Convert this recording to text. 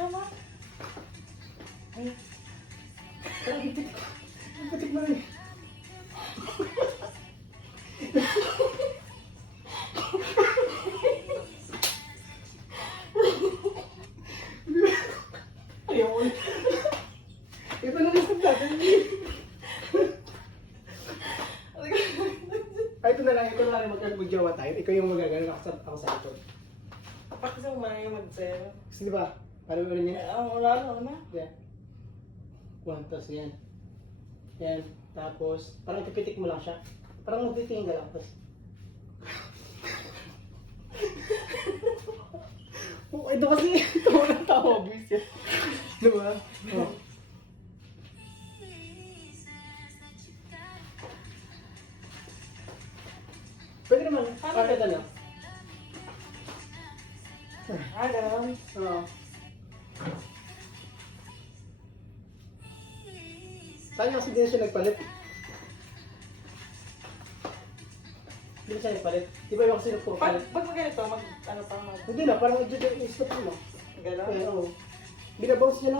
tama. Ay. Parang pitik mo rin. Ayaw mo. Ito na rin sa natin. Ay, ito na lang magjawa tayo. Ikaw yung magagano, ako sa ito. Pakisa mo man yung mag-zero. Kasi di ba? Parang mo rin yan. Wala na. Yan. Tapos yan. Yan. Tapos, parang kapitik mo lang siya. Parang magtitingin ka lang. Tapos, ito kasi, ito walang tawa, bis yan. Diba? Oh. Pwede naman, pakita lang. Gano'n. Oo. Saan kasi din siya nagpalit? Hindi na siya nagpalit. Di ba yung kasi nagpalit? Pag ganito, ano pa mag... Hindi na, parang i-stop mo. Gano'n? Kaya oo. Binabounce niya lang.